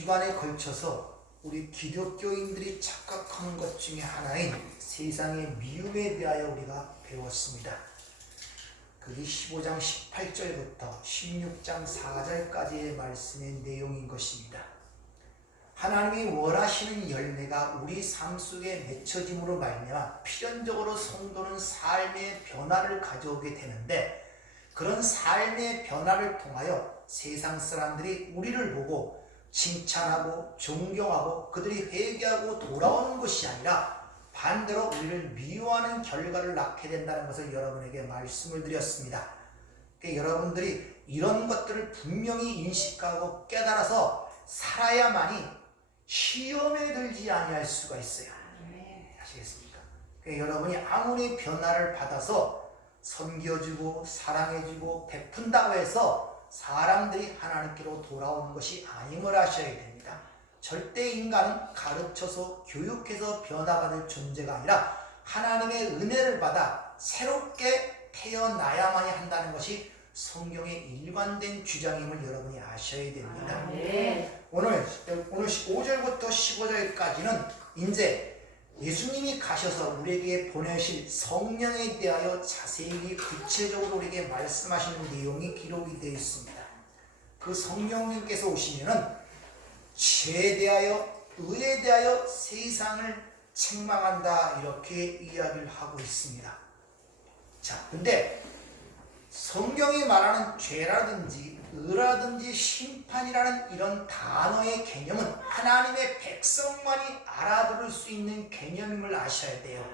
2주간에 걸쳐서 우리 기독교인들이 착각하는 것 중에 하나인 세상의 미움에 대하여 우리가 배웠습니다. 그게 15장 18절부터 16장 4절까지의 말씀의 내용인 것입니다. 하나님이 원하시는 열매가 우리 삶 속에 맺혀짐으로 말미암아 필연적으로 성도는 삶의 변화를 가져오게 되는데, 그런 삶의 변화를 통하여 세상 사람들이 우리를 보고 칭찬하고 존경하고 그들이 회개하고 돌아오는 것이 아니라 반대로 우리를 미워하는 결과를 낳게 된다는 것을 여러분에게 말씀을 드렸습니다. 그러니까 여러분들이 이런 것들을 분명히 인식하고 깨달아서 살아야만이 시험에 들지 아니할 수가 있어요. 아시겠습니까? 그러니까 여러분이 아무리 변화를 받아서 섬겨주고 사랑해주고 베푼다고 해서 사람들이 하나님께로 돌아오는 것이 아님을 아셔야 됩니다. 절대 인간은 가르쳐서 교육해서 변화받을 존재가 아니라 하나님의 은혜를 받아 새롭게 태어나야만이 한다는 것이 성경의 일관된 주장임을 여러분이 아셔야 됩니다. 오늘 5절부터 15절까지는 이제 예수님이 가셔서 우리에게 보내실 성령에 대하여 자세히 구체적으로 우리에게 말씀하시는 내용이 기록이 되어 있습니다. 그 성령님께서 오시면은 죄에 대하여, 의에 대하여 세상을 책망한다, 이렇게 이야기를 하고 있습니다. 자, 근데 성경이 말하는 죄라든지 의라든지 심판이라는 이런 단어의 개념은 하나님의 백성만이 알아들을 수 있는 개념임을 아셔야 돼요.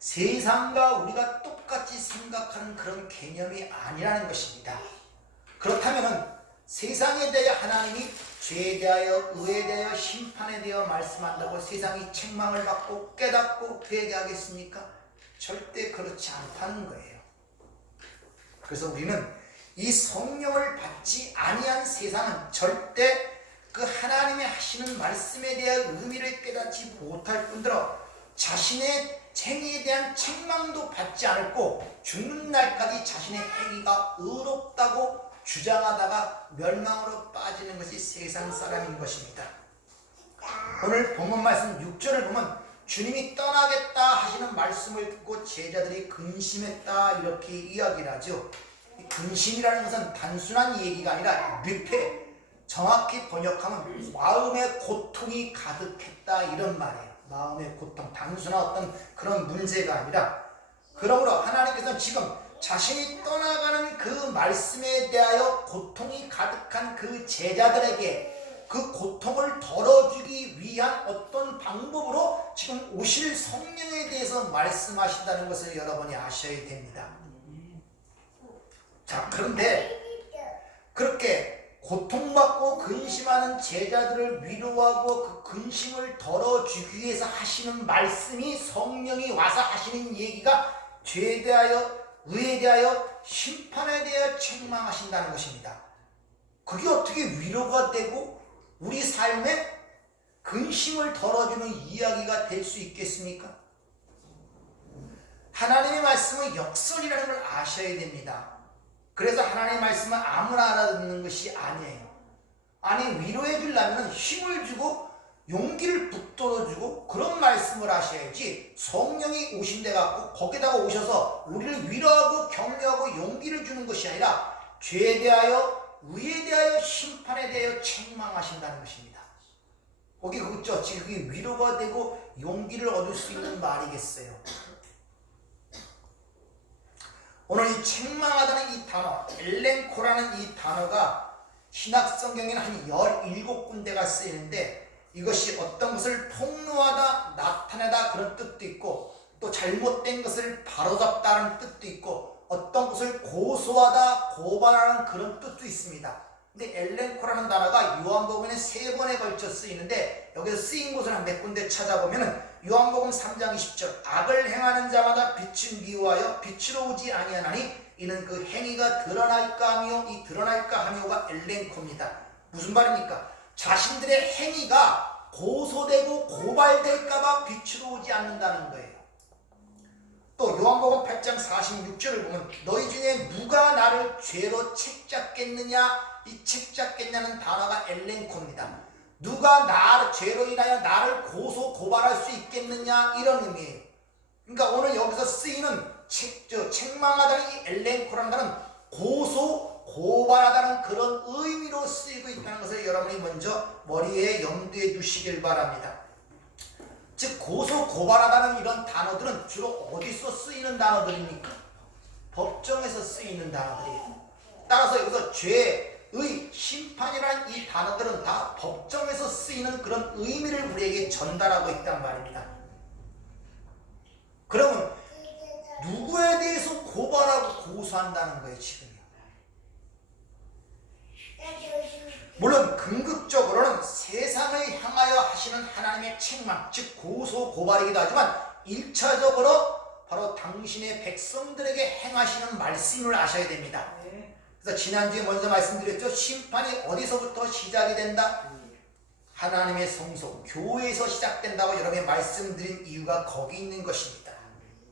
세상과 우리가 똑같이 생각하는 그런 개념이 아니라는 것입니다. 그렇다면 세상에 대해 하나님이 죄에 대하여, 의에 대하여, 심판에 대하여 말씀한다고 세상이 책망을 받고 깨닫고 회개하겠습니까? 절대 그렇지 않다는 거예요. 그래서 우리는 이 성령을 받지 아니한 세상은 절대 그 하나님의 하시는 말씀에 대한 의미를 깨닫지 못할 뿐더러 자신의 행위에 대한 책망도 받지 않고 죽는 날까지 자신의 행위가 의롭다고 주장하다가 멸망으로 빠지는 것이 세상 사람인 것입니다. 오늘 본문 말씀 6절을 보면 주님이 떠나겠다 하시는 말씀을 듣고 제자들이 근심했다, 이렇게 이야기를 하죠. 근심이라는 것은 단순한 얘기가 아니라 늑해, 정확히 번역하면 마음의 고통이 가득했다, 이런 말이에요. 마음의 고통, 단순한 어떤 그런 문제가 아니라, 그러므로 하나님께서는 지금 자신이 떠나가는 그 말씀에 대하여 고통이 가득한 그 제자들에게 그 고통을 덜어주기 위한 어떤 방법으로 지금 오실 성령에 대해서 말씀하신다는 것을 여러분이 아셔야 됩니다. 자, 그런데 그렇게 고통받고 근심하는 제자들을 위로하고 그 근심을 덜어주기 위해서 하시는 말씀이, 성령이 와서 하시는 얘기가 죄에 대하여, 의에 대하여, 심판에 대하여 책망하신다는 것입니다. 그게 어떻게 위로가 되고 우리 삶에 근심을 덜어주는 이야기가 될 수 있겠습니까? 하나님의 말씀은 역설이라는 걸 아셔야 됩니다. 그래서 하나님의 말씀은 아무나 알아듣는 것이 아니에요. 아니, 위로해 주려면 힘을 주고 용기를 북돋아주고 그런 말씀을 하셔야지, 성령이 오신 데 갖고 거기다가 오셔서 우리를 위로하고 격려하고 용기를 주는 것이 아니라 죄에 대하여, 의에 대하여, 심판에 대하여 책망하신다는 것입니다. 거기 그렇죠. 지금 그게 위로가 되고 용기를 얻을 수 있는 말이겠어요. 오늘 이 책망하다는 이 단어, 엘렌코라는 이 단어가 신약성경에는 한 17군데가 쓰이는데, 이것이 어떤 것을 폭로하다, 나타내다 그런 뜻도 있고, 또 잘못된 것을 바로잡다는 뜻도 있고, 어떤 것을 고소하다, 고발하는 그런 뜻도 있습니다. 근데 엘렌코라는 단어가 요한복음에 3번에 걸쳐 쓰이는데, 여기서 쓰인 곳을 한 몇 군데 찾아보면은 요한복음 3장 20절, 악을 행하는 자마다 빛을 미워하여 빛으로 오지 아니하나니 이는 그 행위가 드러날까 하며, 이 드러날까 하며가 엘렌코입니다. 무슨 말입니까? 자신들의 행위가 고소되고 고발될까봐 빛으로 오지 않는다는 거예요. 또 요한복음 8장 46절을 보면 너희 중에 누가 나를 죄로 책잡겠느냐, 이 책잡겠냐는 단어가 엘렌코입니다. 누가 나를 죄로 인하여 나를 고소 고발할 수 있겠느냐, 이런 의미예요. 그러니까 오늘 여기서 쓰이는 책망하다는 이 엘렌코라는 단어는 고소 고발하다는 그런 의미로 쓰이고 있다는 것을 여러분이 먼저 머리에 염두해 두시길 바랍니다. 즉 고소 고발하다는 이런 단어들은 주로 어디서 쓰이는 단어들입니까? 법정에서 쓰이는 단어들이에요. 따라서 여기서 죄의 심판이라는 이 단어들은 다 법정에서 쓰이는 그런 의미를 우리에게 전달하고 있단 말입니다. 그러면 누구에 대해서 고발하고 고소한다는 거예요, 지금요? 물론 궁극적으로는 세상을 향하여 하시는 하나님의 책망, 즉 고소 고발이기도 하지만 1차적으로 바로 당신의 백성들에게 행하시는 말씀을 아셔야 됩니다. 그래서 지난주에 먼저 말씀드렸죠. 심판이 어디서부터 시작이 된다? 하나님의 성소, 교회에서 시작된다고 여러분이 말씀드린 이유가 거기 있는 것입니다.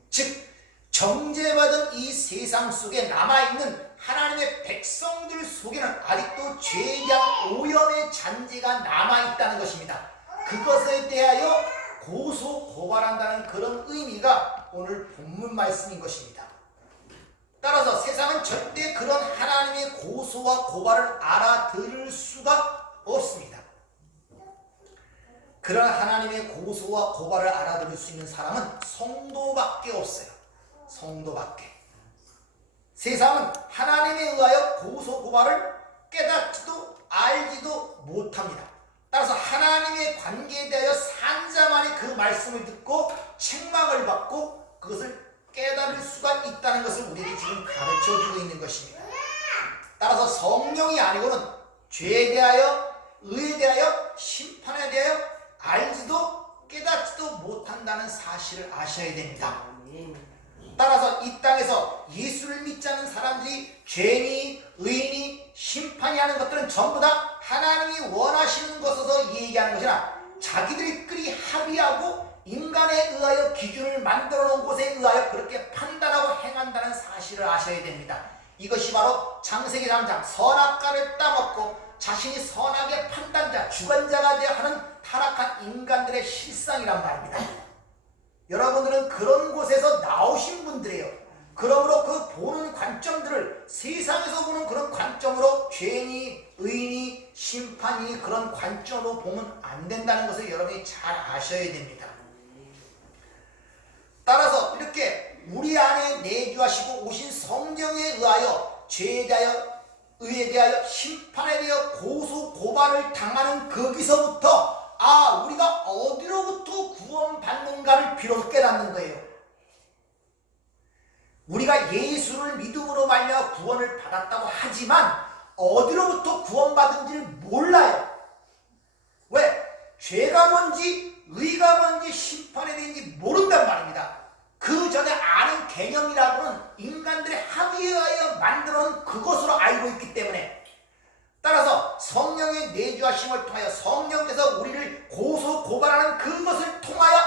즉 정죄받은 이 세상 속에 남아있는 하나님의 백성들 속에는 아직도 죄에 대한 오염의 잔재가 남아있다는 것입니다. 그것에 대하여 고소 고발한다는 그런 의미가 오늘 본문 말씀인 것입니다. 따라서 세상은 절대 그런 하나님의 고소와 고발을 알아들을 수가 없습니다. 그런 하나님의 고소와 고발을 알아들을 수 있는 사람은 성도밖에 없어요. 성도밖에. 세상은 하나님에 의하여 고소 고발을 깨닫지도 알지도 못합니다. 따라서 하나님의 관계에 대하여 산자만이 그 말씀을 듣고 책망을 받고 그것을 깨달을 수가 있다는 것을 우리에게 지금 가르쳐주고 있는 것입니다. 따라서 성령이 아니고는 죄에 대하여, 의에 대하여, 심판에 대하여 알지도 깨닫지도 못한다는 사실을 아셔야 됩니다. 따라서 이 땅에서 예수를 믿지 않는 사람들이 죄니 의니 심판이 하는 것들은 전부 다 하나님이 원하시는 것에서 얘기하는 것이 아니라 자기들끼리 합의하고 인간에 의하여 기준을 만들어 놓은 곳에 의하여 그렇게 판단하고 행한다는 사실을 아셔야 됩니다. 이것이 바로 창세기 3장 선악과를 따먹고 자신이 선악의 판단자, 주관자가 되어 하는 타락한 인간들의 실상이란 말입니다. 여러분들은 그런 곳에서 나오신 분들이에요. 그러므로 그 보는 관점들을 세상에서 보는 그런 관점으로 죄니 의니 심판이 그런 관점으로 보면 안 된다는 것을 여러분이 잘 아셔야 됩니다. 따라서 이렇게 우리 안에 내주하시고 오신 성령에 의하여 죄에 대하여 의에 대하여 심판에 대하여 고소 고발을 당하는 거기서부터 우리가 어디로부터 구원받는가를 비로소 깨닫는 거예요. 우리가 예수를 믿음으로 말미암아 구원을 받았다고 하지만 어디로부터 구원받은지를 몰라요. 왜? 죄가 뭔지 의가 뭔지 심판에 대한지 모른단 말입니다. 그 전에 아는 개념이라고는 인간들의 합의하여 만들어놓은 그것으로 알고 있기 때문에, 따라서 성령의 내주하심을 통하여 성령께서 우리를 고소 고발하는 그것을 통하여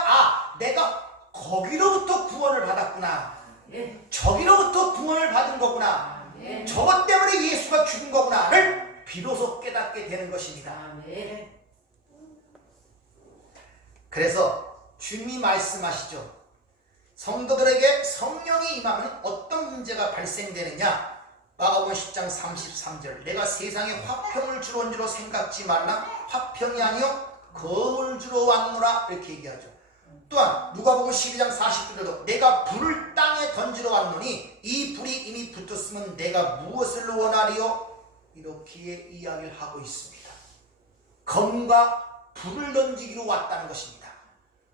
내가 거기로부터 구원을 받았구나, 저기로부터 구원을 받은 거구나, 저것 때문에 예수가 죽은 거구나를 비로소 깨닫게 되는 것입니다. 그래서 주님이 말씀하시죠. 성도들에게 성령이 임하면 어떤 문제가 발생되느냐. 마가복음 10장 33절 내가 세상에 화평을 주러 온 줄로 생각지 말라 화평이 아니요 검을 주러 왔노라 이렇게 얘기하죠. 또한 누가복음 12장 49절도 내가 불을 땅에 던지러 왔노니 이 불이 이미 붙었으면 내가 무엇을 원하리요 이렇게 이야기를 하고 있습니다. 검과 불을 던지기로 왔다는 것입니다.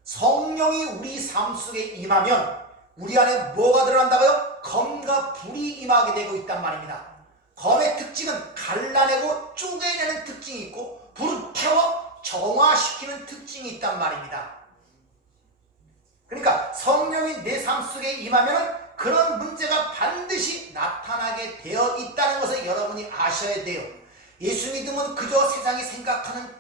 성령이 우리 삶 속에 임하면 우리 안에 뭐가 들어간다고요? 검과 불이 임하게 되고 있단 말입니다. 검의 특징은 갈라내고 쪼개내는 특징이 있고 불은 태워 정화시키는 특징이 있단 말입니다. 그러니까 성령이 내 삶 속에 임하면 그런 문제가 반드시 나타나게 되어 있다는 것을 여러분이 아셔야 돼요. 예수 믿음은 그저 세상이 생각하는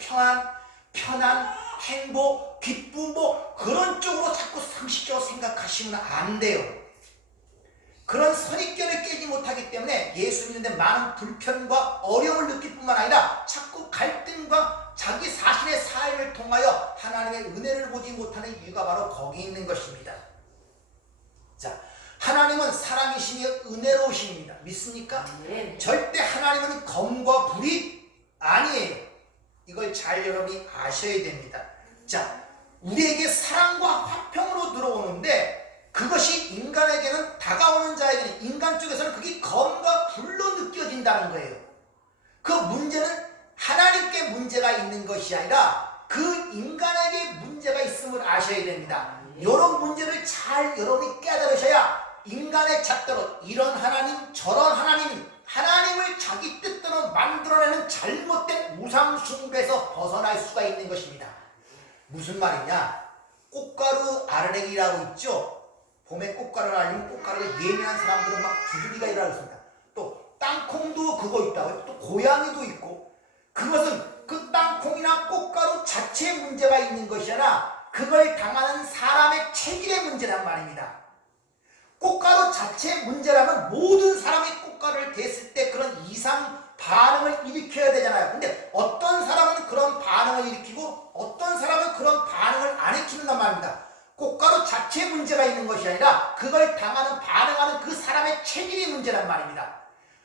편안, 행복, 기쁨 그런 쪽으로 자꾸 상식적으로 생각하시면 안 돼요. 그런 선입견을 깨지 못하기 때문에 예수 믿는데 많은 불편과 어려움을 느낄 뿐만 아니라 자꾸 갈등과 자기 자신의 삶을 통하여 하나님의 은혜를 보지 못하는 이유가 바로 거기 있는 것입니다. 자, 하나님은 사랑이시며 은혜로우십니다. 믿습니까? 네. 절대 하나님은 검과 불이 아니에요. 이걸 잘 여러분이 아셔야 됩니다. 자, 우리에게 사랑과 화평으로 들어오는데 그것이 인간에게는, 다가오는 자에게는, 인간 쪽에서는 그게 검과 불로 느껴진다는 거예요. 그 문제는 하나님께 문제가 있는 것이 아니라 그 인간에게 문제가 있음을 아셔야 됩니다. 이런 문제를 잘 여러분이 깨달으셔야 인간의 잣대로 이런 하나님 저런 하나님을 자기 뜻대로 만들어내는 잘못된 우상 숭배에서 벗어날 수가 있는 것입니다. 무슨 말이냐? 꽃가루 아르레기라고 있죠. 봄에 꽃가루를 알리면 꽃가루가 예민한 사람들은 막 주주기가 일어나고 있습니다. 또 땅콩도 그거 있다고요. 또 고양이도 있고, 그것은 그 땅콩이나 꽃가루 자체에 문제가 있는 것이 아니라 그걸 당하는 사람의 체질의 문제란 말입니다. 꽃가루 자체의 문제라면 모든 사람이 꽃가루를 댔을 때 그런 이상 반응을 일으켜야 되잖아요. 근데 어떤 사람은 그런 반응을 일으키고 어떤 사람은 그런 반응을 안 일으키는단 말입니다. 꽃가루 자체의 문제가 있는 것이 아니라 그걸 당하는, 반응하는 그 사람의 체질이 문제란 말입니다.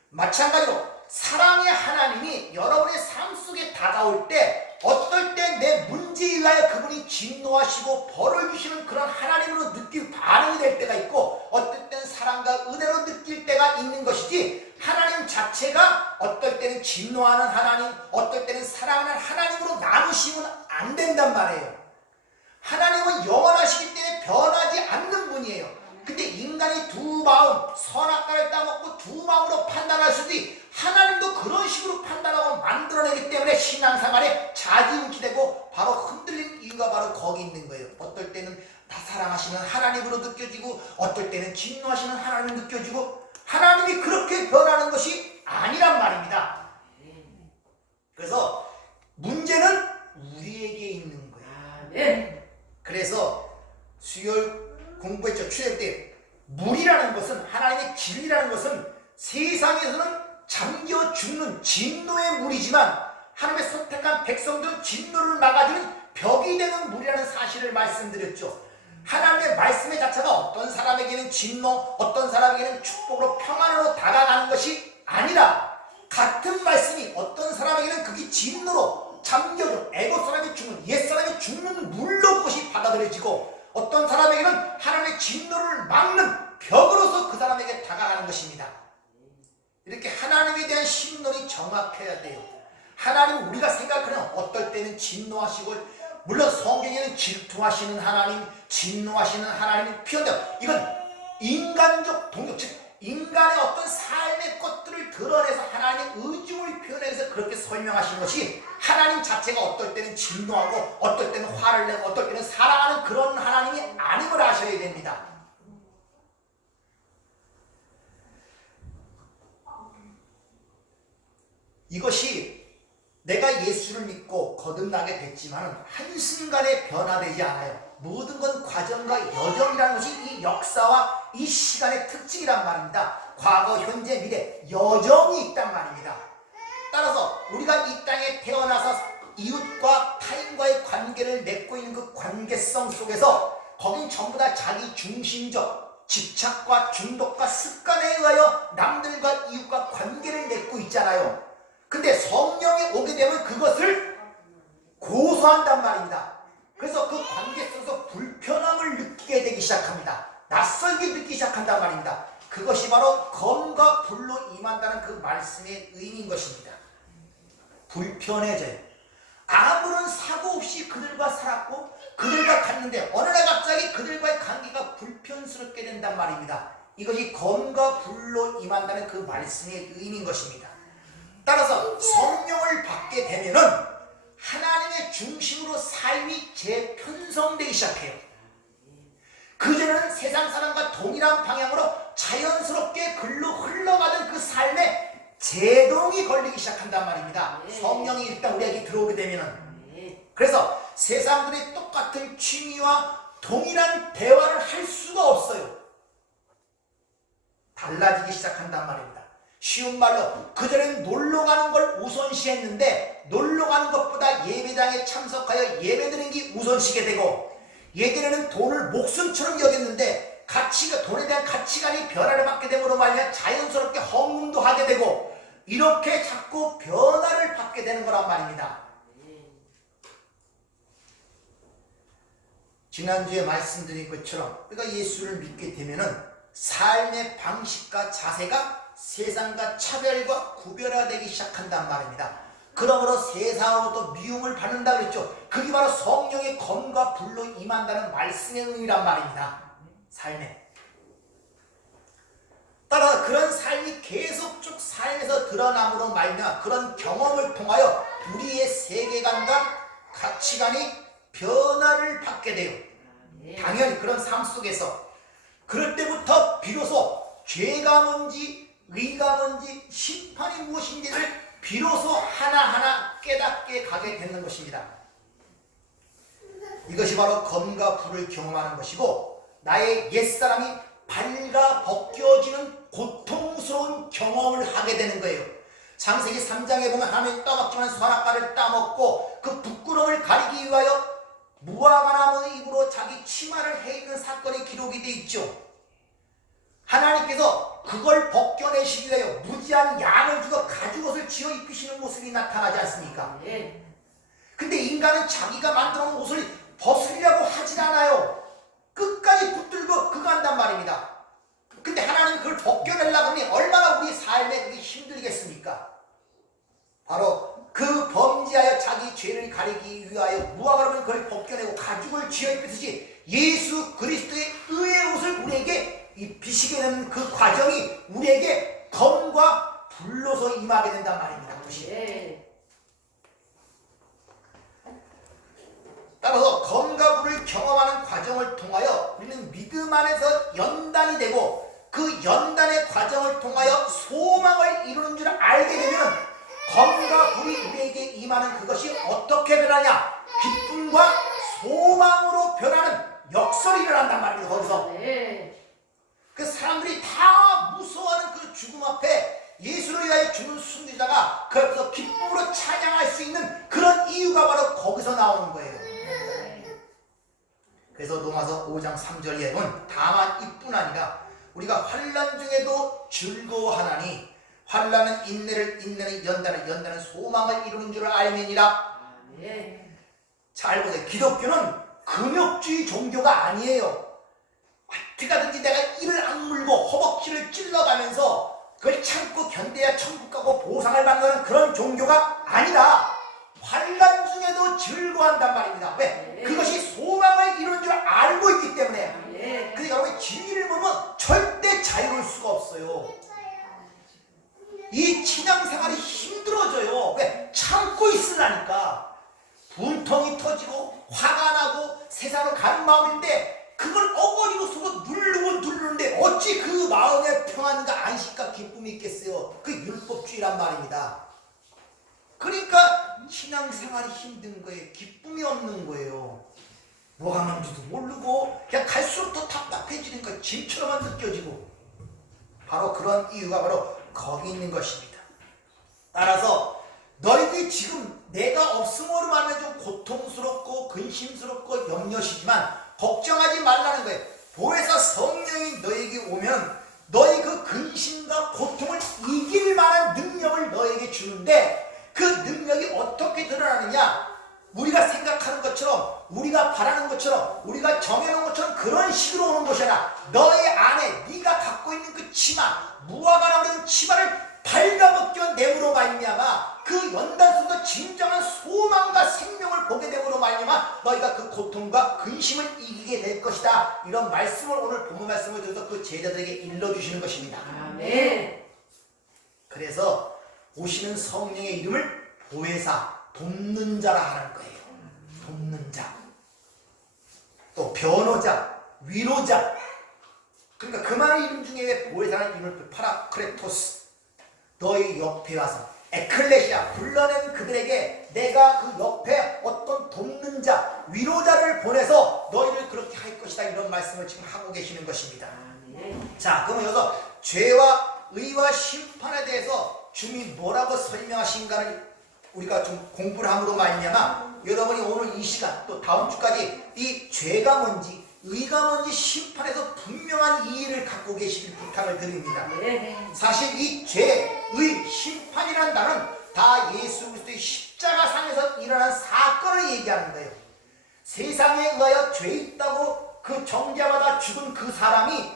마찬가지로 사랑의 하나님이 여러분의 삶 속에 다가올 때 어떨 때 내 문제에 의하여 그분이 진노하시고 벌을 주시는 그런 하나님으로 느낄 반응이 될 때가 있고, 어떨 때는 사랑과 은혜로 느낄 때가 있는 것이지, 하나님 자체가 어떨 때는 진노하는 하나님, 어떨 때는 사랑하는 하나님으로 나누시면 안 된단 말이에요. 하나님은 영원하시기 때문에 변하지 않는 분이에요. 근데 인간이 두 마음, 선악과를 따먹고 두 마음으로 판단할 수도 있고, 하나님도 그런 식으로 판단하고 만들어내기 때문에 신앙생활에 자지우지 되고 바로 흔들린 이유가 바로 거기 있는 거예요. 어떨 때는 다 사랑하시는 하나님으로 느껴지고 어떨 때는 진노하시는 하나님으로 느껴지고, 하나님이 그렇게 변하는 것이 아니란 말입니다. 그래서 문제는 우리에게 있는 거예요. 그래서 수요일 공부했죠. 출애굽 때 물이라는 것은, 하나님의 진리라는 것은 세상에서는 잠겨 죽는 진노의 물이지만 하나님의 선택한 백성들은 진노를 막아주는 벽이 되는 물이라는 사실을 말씀드렸죠. 하나님의 말씀의 자체가 어떤 사람에게는 진노, 어떤 사람에게는 축복으로 평안으로 다가가는 것이 아니라, 같은 말씀이 어떤 사람에게는 그게 진노로 잠겨져 애고 사람이 죽는, 옛 사람이 죽는 물로 그것이 받아들여지고, 어떤 사람에게는 하나님의 진노를 막는 벽으로서 그 사람에게 다가가는 것입니다. 이렇게 하나님에 대한 신론이 정확해야 돼요. 하나님, 우리가 생각하는 어떨 때는 진노하시고, 물론 성경에는 질투하시는 하나님, 진노하시는 하나님이 표현돼요. 이건 인간적 동력, 즉 인간의 어떤 삶의 것들을 드러내서 하나님의 의중을 표현해서 그렇게 설명하시는 것이, 하나님 자체가 어떨 때는 진노하고 어떨 때는 화를 내고 어떨 때는 사랑하는 그런 하나님이 아님을 아셔야 됩니다. 이것이 내가 예수를 믿고 거듭나게 됐지만 한순간에 변화되지 않아요. 모든 건 과정과 여정이라는 것이 이 역사와 이 시간의 특징이란 말입니다. 과거, 현재, 미래, 여정이 있단 말입니다. 따라서 우리가 이 땅에 태어나서 이웃과 타인과의 관계를 맺고 있는 그 관계성 속에서 거긴 전부 다 자기 중심적 집착과 중독과 습관에 의하여 남들과 이웃과 관계를 맺고 있잖아요. 근데 성령이 오게 되면 그것을 고소한단 말입니다. 그래서 그 관계 속에서 불편함을 느끼게 되기 시작합니다. 낯설게 느끼기 시작한단 말입니다. 그것이 바로 검과 불로 임한다는 그 말씀의 의미인 것입니다. 불편해져요. 아무런 사고 없이 그들과 살았고 그들과 갔는데 어느 날 갑자기 그들과의 관계가 불편스럽게 된단 말입니다. 이것이 검과 불로 임한다는 그 말씀의 의미인 것입니다. 따라서 성령을 받게 되면은 하나님의 중심으로 삶이 재편성되기 시작해요. 그전에는 세상 사람과 동일한 방향으로 자연스럽게 글로 흘러가던 그 삶에 제동이 걸리기 시작한단 말입니다. 성령이 일단 우리에게 들어오게 되면은. 그래서 세상들이 똑같은 취미와 동일한 대화를 할 수가 없어요. 달라지기 시작한단 말입니다. 쉬운 말로 그들은 놀러 가는 걸 우선시했는데 놀러 가는 것보다 예배당에 참석하여 예배드리는 게 우선시게 되고, 예전에는 돈을 목숨처럼 여겼는데 돈에 대한 가치관이 변화를 받게 됨으로 말미암아 자연스럽게 헌금도 하게 되고, 이렇게 자꾸 변화를 받게 되는 거란 말입니다. 지난주에 말씀드린 것처럼 우리가 예수를 믿게 되면은 삶의 방식과 자세가 세상과 차별과 구별화되기 시작한단 말입니다. 그러므로 세상으로부터 미움을 받는다 그랬죠. 그게 바로 성령의 검과 불로 임한다는 말씀의 의미란 말입니다. 삶에. 따라 그런 삶이 계속 쭉 삶에서 드러남으로 말미암아 그런 경험을 통하여 우리의 세계관과 가치관이 변화를 받게 돼요. 당연히 그런 삶 속에서 그럴 때부터 비로소 죄가 뭔지 의가 뭔지 심판이 무엇인지를 비로소 하나하나 깨닫게 가게 되는 것입니다. 이것이 바로 검과 불을 경험하는 것이고, 나의 옛사람이 발가 벗겨지는 고통스러운 경험을 하게 되는 거예요. 창세기 3장에 보면 하나님이 따먹지만 선악과를 따먹고 그 부끄러움을 가리기 위하여 무화과나무 잎으로 자기 치마를 해입는 사건이 기록이 되어 있죠. 하나님께서 그걸 벗겨내시기 위하여 무지한 양을 주고 가죽옷을 지어 입히시는 모습이 나타나지 않습니까? 근데 인간은 자기가 만들어 놓은 옷을 벗으려고 하진 않아요. 끝까지 붙들고 그거 한단 말입니다. 근데 하나님이 그걸 벗겨내려고 하니 얼마나 우리 삶에 그게 힘들겠습니까? 바로 그 범죄하여 자기 죄를 가리기 위하여 무화과로 그걸 벗겨내고 가죽을 쥐어 입히듯이 예수 그리스도의 의의 옷을 우리에게 입히시게 되는 그 과정이 우리에게 검과 불로서 임하게 된단 말입니다. 따라서 검과 불을 경험하는 과정을 통하여 우리는 믿음 안에서 연단이 되고, 그 연단의 과정을 통하여 소망을 이루는 줄 알게 되면 검과 불이 우리에게 임하는 그것이 어떻게 변하냐? 기쁨과 소망으로 변하는 역설이 일어난단 말이에요. 거기서 그 사람들이 다 무서워하는 그 죽음 앞에 예수를 위하여 죽은 순교자가 그 앞에서 기쁨으로 찬양할 수 있는 그런 이유가 바로 거기서 나오는 거예요. 그래서 로마서 5장 3절에 보면 다만 이뿐 아니라 우리가 환난 중에도 즐거워하나니 환난은 인내를, 인내는 연단을, 연단은 소망을 이루는 줄 알면이라. 잘 보세요. 기독교는 금욕주의 종교가 아니에요. 어떻게 하든지 내가 이를 악물고 허벅지를 찔러가면서 그걸 참고 견뎌야 천국 가고 보상을 받는 그런 종교가 아니라 환난 중에도 즐거워한단 말입니다. 왜? 그것이 소망을 이루는 줄 알고 있기 때문에. 근데 여러분이 진리를 보면 절대 자유로울 수가 없어요. 이 신앙생활이 힘들어져요. 왜? 참고 있으라니까. 분통이 터지고 화가 나고 세상으로 가는 마음인데 그걸 어거지고 서로 누르는데 어찌 그 마음의 평안과 안식과 기쁨이 있겠어요? 그 율법주의란 말입니다. 그러니까 신앙생활이 힘든 거예요. 기쁨이 없는 거예요. 뭐가 뭔지도 모르고 그냥 갈수록 더 답답해지는 거예요. 짐처럼만 느껴지고. 바로 그런 이유가 바로 거기 있는 것입니다. 따라서 너희들이 지금 내가 없음으로 말하면 좀 고통스럽고 근심스럽고 염려시지만 걱정하지 말라는 거예요. 보혜사 성령이 너에게 오면 너희 그 근심과 고통을 이길 만한 능력을 너에게 주는데, 그 능력이 어떻게 드러나느냐? 우리가 생각하는 것처럼, 우리가 바라는 것처럼, 우리가 정해놓은 것처럼 그런 식으로 오는 것이 아니라 너의 안에 네가 갖고 있는 그 치마, 무화과라는 치마를 발가벗겨 내므로 말미암아 그 연단 속에서 진정한 소망과 생명을 보게 됨으로 말미암아 너희가 그 고통과 근심을 이기게 될 것이다. 이런 말씀을 오늘 본문 말씀을 들어서 그 제자들에게 일러주시는 것입니다. 아멘. 그래서 오시는 성령의 이름을 보혜사, 돕는 자라 하는 거예요. 돕는 자, 또 변호자, 위로자. 그러니까 그 많은 이름 중에 왜 보혜사라는 이름을 파라크레토스, 너희 옆에 와서 에클레시아, 불러낸 그들에게 내가 그 옆에 어떤 돕는 자, 위로자를 보내서 너희를 그렇게 할 것이다. 이런 말씀을 지금 하고 계시는 것입니다. 자, 그러면 여기서 죄와 의와 심판에 대해서 주님이 뭐라고 설명하신가를 우리가 좀 공부를 함으로 말미암아 여러분이 오늘 이 시간 또 다음 주까지 이 죄가 뭔지 의가 뭔지 심판에서 분명한 이해를 갖고 계시길 부탁을 드립니다. 사실 이 죄, 의, 심판이라는 단어는 다 예수 그리스도의 십자가상에서 일어난 사건을 얘기하는 거예요. 세상에 의하여 죄 있다고 그 정죄받아 죽은 그 사람이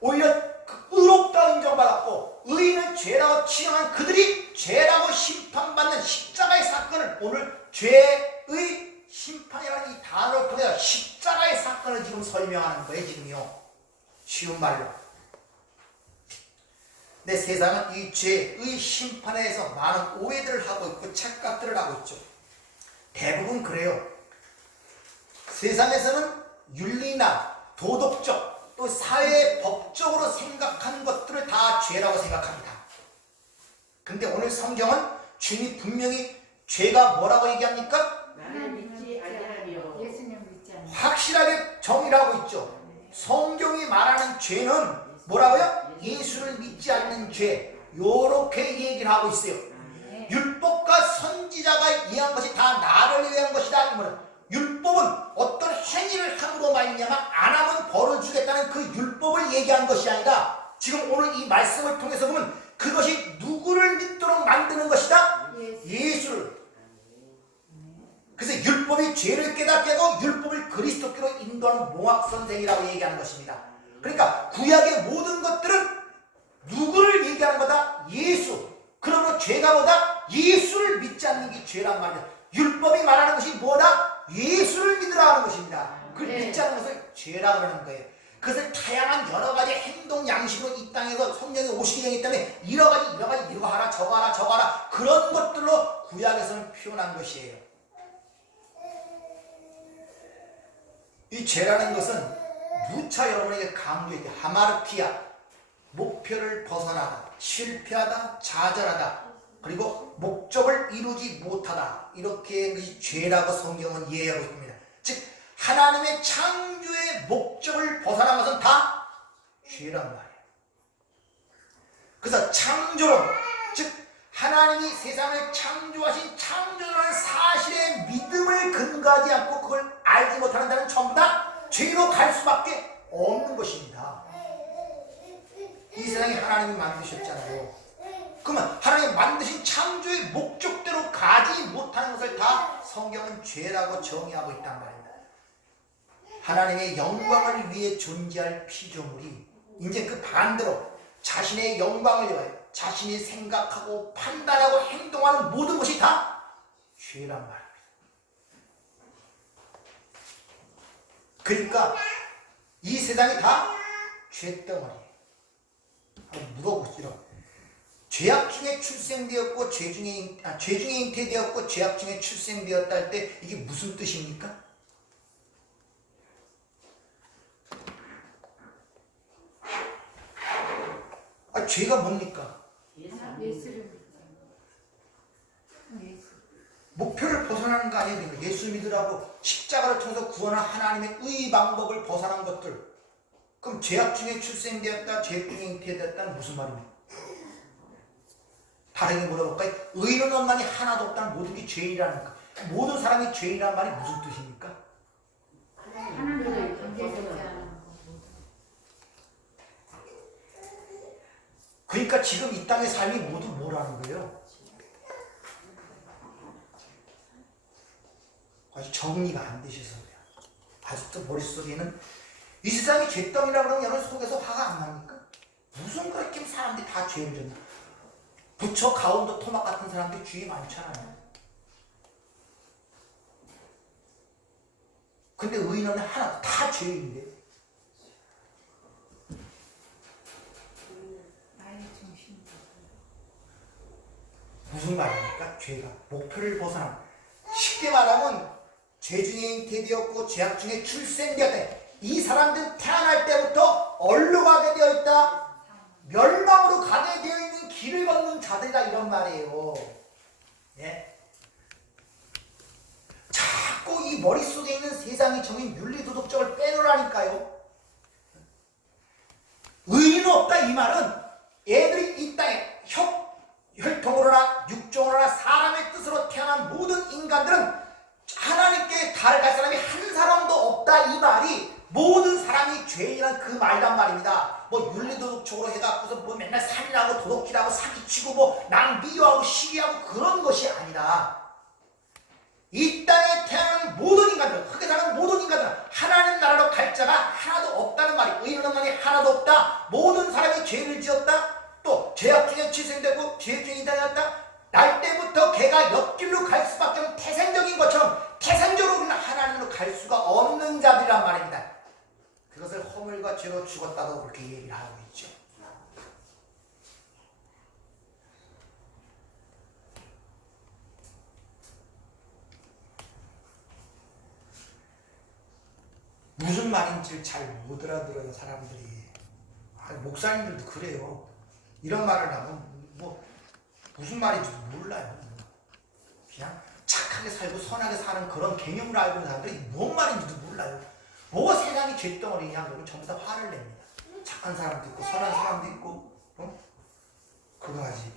오히려 의롭다 인정받았고 의인은 죄라고 치정한 그들이 죄라고 심판받는 십자가의 사건을 오늘 죄의 심판이라는 이 단어를 통해서 십자가의 사건을 지금 설명하는 거예요. 지금요. 쉬운 말로. 근데 세상은 이 죄의 심판에 대해서 많은 오해들을 하고 있고 착각들을 하고 있죠. 대부분 그래요. 세상에서는 윤리나 도덕적 또 사회 법적으로 생각한 것들을 다 죄라고 생각합니다. 근데 오늘 성경은 주님이 분명히 죄가 뭐라고 얘기합니까? 나를 믿지 아니하며 예수님 믿지 않는 확실하게 정의하고 있죠. 성경이 말하는 죄는 뭐라고요? 예수를 믿지 않는 죄. 요렇게 얘기를 하고 있어요. 율법과 선지자가 이해한 것이 다 나를 위한 것이다. 이 말은 율법은 어떤 행위를 함으로 말미암아 안 하면 벌을 주겠다는 그 율법을 얘기한 것이 아니라 지금 오늘 이 말씀을 통해서 보면 그것이 누구를 믿도록 만드는 것이다? 예수를. 그래서 율법이 죄를 깨닫게 하고 율법을 그리스도께로 인도하는 몽학선생이라고 얘기하는 것입니다. 그러니까 구약의 모든 것들은 누구를 얘기하는 거다? 예수. 그러므로 죄가 뭐다? 예수를 믿지 않는 게 죄란 말이다. 율법이 말하는 것이 뭐다? 예수를 믿으라 하는 것입니다. 그걸 믿지 않는 것을 죄라 그러는 거예요. 그것을 다양한 여러 가지 행동 양식으로 이 땅에서 성령이 오시기 전이기 때문에 이러 가지 이거 하라 저거 하라 저거 하라 그런 것들로 구약에서는 표현한 것이에요. 이 죄라는 것은 누차 여러분에게 강조해 하마르티아, 목표를 벗어나다, 실패하다, 좌절하다, 그리고 목적을 이루지 못하다, 이렇게 이 죄라고 성경은 이해하고 있습니다. 즉 하나님의 창조의 목적을 벗어난 것은 다 죄란 말이에요. 그래서 창조론, 즉 하나님이 세상을 창조하신 창조라는 사실의 믿음을 근거하지 않고 그걸 알지 못하는 자는 전부 다 죄로 갈 수밖에 없는 것입니다. 이 세상에 하나님이 만드셨잖아요. 그러면 하나님 만드신 창조의 목적대로 가지 못하는 것을 다 성경은 죄라고 정의하고 있단 말입니다. 하나님의 영광을 위해 존재할 피조물이 이제 그 반대로 자신의 영광을 위하여 자신이 생각하고 판단하고 행동하는 모든 것이 다 죄란 말입니다. 그러니까 이 세상이 다 죄덩어리예요. 한번 물어보시죠. 죄악 중에 출생되었고 죄 중에 잉태되었고 죄악 중에 출생되었다 할 때 이게 무슨 뜻입니까? 죄가 뭡니까? 예수를 믿지. 목표를 벗어나는 거 아니에요. 예수 믿으라고 십자가를 통해서 구원한 하나님의 의 방법을 벗어난 것들. 그럼 죄악 중에 출생되었다, 죄 중에 잉태되었다는 무슨 말입니까? 다르게 물어볼까요? 의로운 것만이 하나도 없다는 모든 게 죄인이라는 거. 모든 사람이 죄인이라는 말이 무슨 뜻입니까? 하나님과의 관계되지 않은 거. 그러니까 지금 이 땅의 삶이 모두 뭐라는 거예요? 아주 정리가 안 되셔서 그래요. 아직도 머릿속에는 이 세상이 죄덩이라고 그러면 여러분 속에서 화가 안 납니까? 무슨 그렇게 사람들이 다 죄를 졌나? 부처, 가운도, 토막 같은 사람들이 주위에 많잖아요. 근데 의인은 하나 다 죄인데. 나의 중심. 무슨 말입니까? 죄가 목표를 벗어나. 쉽게 말하면 죄 중에 잉태되었고 죄악 중에 출생되었다. 이 사람들은 태어날 때부터 어디로 가게 되어 있다? 멸망으로 가게 되어 있는 길을 걷는 자들이다 이런 말이에요. 예? 자꾸 이 머릿속에 있는 세상이 정인 윤리도덕적을 빼놓으라니까요. 의인은 없다 이 말은 갖고서 뭐 맨날 살인하고 도둑질하고 사기치고 뭐 낭비하고 시기하고 그런 것이 아니라 이 땅에 태어나는 모든 인간들, 흙에 사는 모든 인간들은 하나님 나라로 갈 자가 하나도 없다는 말이, 의인은 만이 하나도 없다. 모든 사람이 죄를 지었다. 또 죄악 중에 출생되고 죄 중에 인간이었다. 날 때부터 걔가 옆길로 갈 수밖에 없는 태생적인 것처럼 태생적으로 우리는 하나님으로 갈 수가 없는 자들이란 말입니다. 그것을 허물과 죄로 죽었다고 그렇게 얘기를 하고 있죠. 무슨 말인지 잘 못 알아들어요, 사람들이. 목사님들도 그래요. 이런 말을 하면 뭐 무슨 말인지도 몰라요. 그냥 착하게 살고 선하게 사는 그런 개념을 알고 있는 사람들이 뭔 말인지도 몰라요. 뭐가 세상이 죄덩어리냐 그러면 전부 다 화를 냅니다. 착한 사람도 있고 선한 사람도 있고 그거 하지.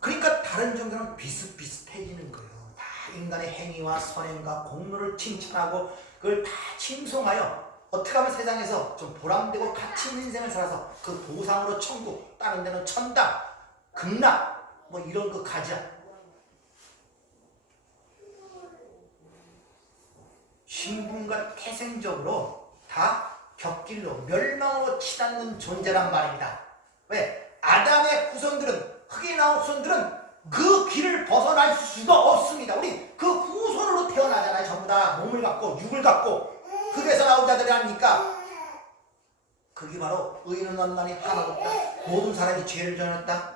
그러니까 다른 종교는 비슷비슷해지는 거예요. 다 인간의 행위와 선행과 공로를 칭찬하고 그걸 다 칭송하여 어떻게 하면 세상에서 좀 보람되고 가치 있는 인생을 살아서 그 보상으로 천국, 다른 데는 천당, 극락 뭐 이런 거 가자. 신분과 태생적으로 다 곁길로 멸망으로 치닫는 존재란 말입니다. 왜? 아담의 후손들은, 흙에 나온 후손들은 그 길을 벗어날 수가 없습니다. 우리 그 후손으로 태어나잖아요. 전부 다 몸을 갖고 육을 갖고 흙에서 나온 자들이 아닙니까? 그게 바로 의인은 만만히 하나도 없다. 모든 사람이 죄를 저질렀다.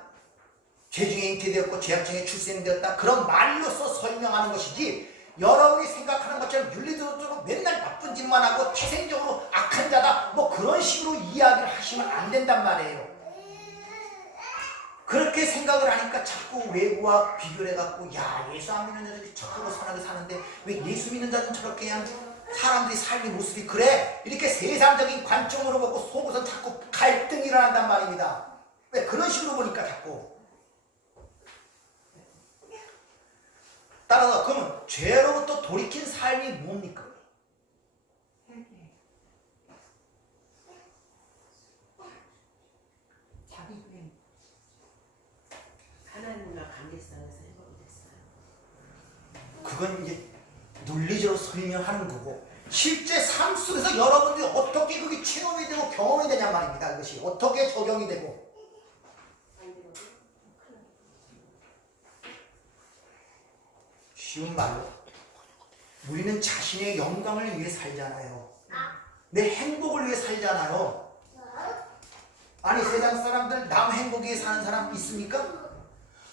죄 중에 잉태되었고 죄악 중에 출생되었다. 그런 말로서 설명하는 것이지 여러분이 생각하는 것처럼 윤리적으로 맨날 나쁜 짓만 하고 태생적으로 악한 자다 뭐 그런 식으로 이야기를 하시면 안 된단 말이에요. 그렇게 생각을 하니까 자꾸 외부와 비교를 해갖고 야 예수 안 믿는 자들이 착하고 선하게 사는데 왜 예수 믿는 자들은 저렇게 그냥 사람들이 삶의 모습이 그래? 이렇게 세상적인 관점으로 보고 속으로는 자꾸 갈등이 일어난단 말입니다. 왜 그런 식으로 보니까 자꾸. 따라서 그러면 죄로부터 돌이킨 삶이 뭡니까? 자비구행. 하나님과 관계성에서 회복이 됐어요. 그건 이제 논리적으로 설명하는 거고 실제 삶 속에서 여러분들이 어떻게 그게 체험이 되고 경험이 되냔 말입니다. 그것이 어떻게 적용이 되고 쉬운 말로 우리는 자신의 영광을 위해 살잖아요. 내 행복을 위해 살잖아요. 아니 세상 사람들 남 행복 위해 사는 사람 있습니까?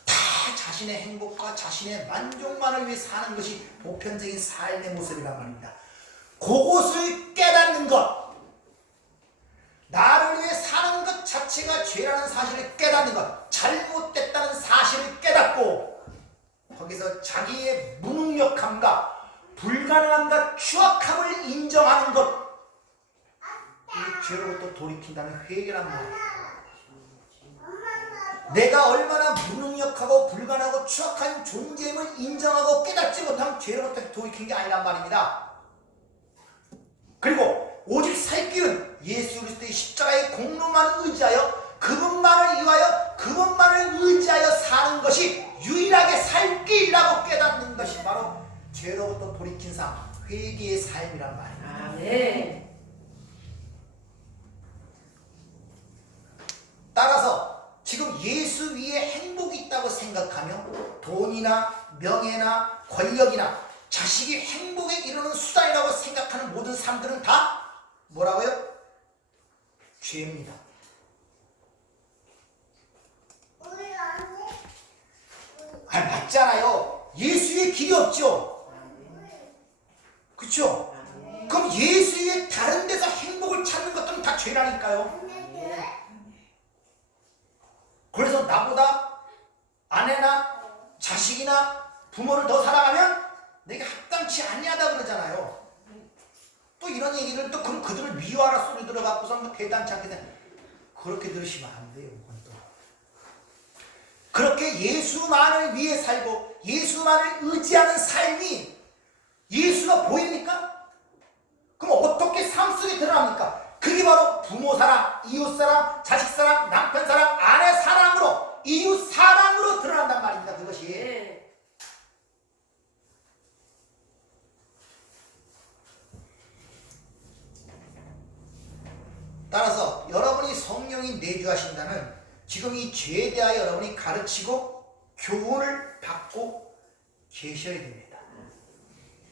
다 자신의 행복과 자신의 만족만을 위해 사는 것이 보편적인 삶의 모습이란 말입니다. 그것을 깨닫는 것, 나를 위해 사는 것 자체가 죄라는 사실을 깨닫는 것, 잘못됐다는 사실을 깨닫고 거기서 자기의 무능력함과 불가능함과 추악함을 인정하는 것, 이 죄로부터 돌이킨다는 회개란 말이에요. 내가 얼마나 무능력하고 불가능하고 추악한 존재임을 인정하고 깨닫지 못하면 죄로부터 돌이킨 게 아니란 말입니다. 그리고 오직 살 길은 예수 그리스도의 십자가의 공로만 의지하여 그분만을 위하여 그분만을 의지하여 사는 것이 유일하게 살 길이라고 깨닫는 것이 바로 죄로부터 돌이킨 삶, 회개의 삶이란 말입니다. 아멘. 따라서 지금 예수 위에 행복이 있다고 생각하며 돈이나 명예나 권력이나 자식이 행복에 이르는 수단이라고 생각하는 모든 사람들은 다 뭐라고요? 죄입니다. 맞잖아요. 예수의 길이 없죠. 그렇죠? 그럼 예수 위에 다른 데서 행복을 찾는 것들은 다 죄라니까요. 그래서 나보다 아내나 자식이나 부모를 더 사랑하면 내가 합당치 아니하다 그러잖아요. 또 이런 얘기를 또 그럼 그들을 미워하라 소리 들어갖고서 뭐 대단치 않게 돼. 그렇게 들으시면 안 돼요. 그건 또. 그렇게 예수만을 위해 살고 예수만을 의지하는 삶이 예수가 보입니까? 그럼 어떻게 삶 속에 드러납니까? 그게 바로 부모 사랑, 이웃 사랑, 자식 사랑, 남편 사랑, 아내 사랑으로, 이웃 사랑으로 드러난단 말입니다. 그것이. 네. 따라서 여러분이 성령이 내주하신다는 지금 이 죄에 대하여 여러분이 가르치고 교훈을 받고 계셔야 됩니다.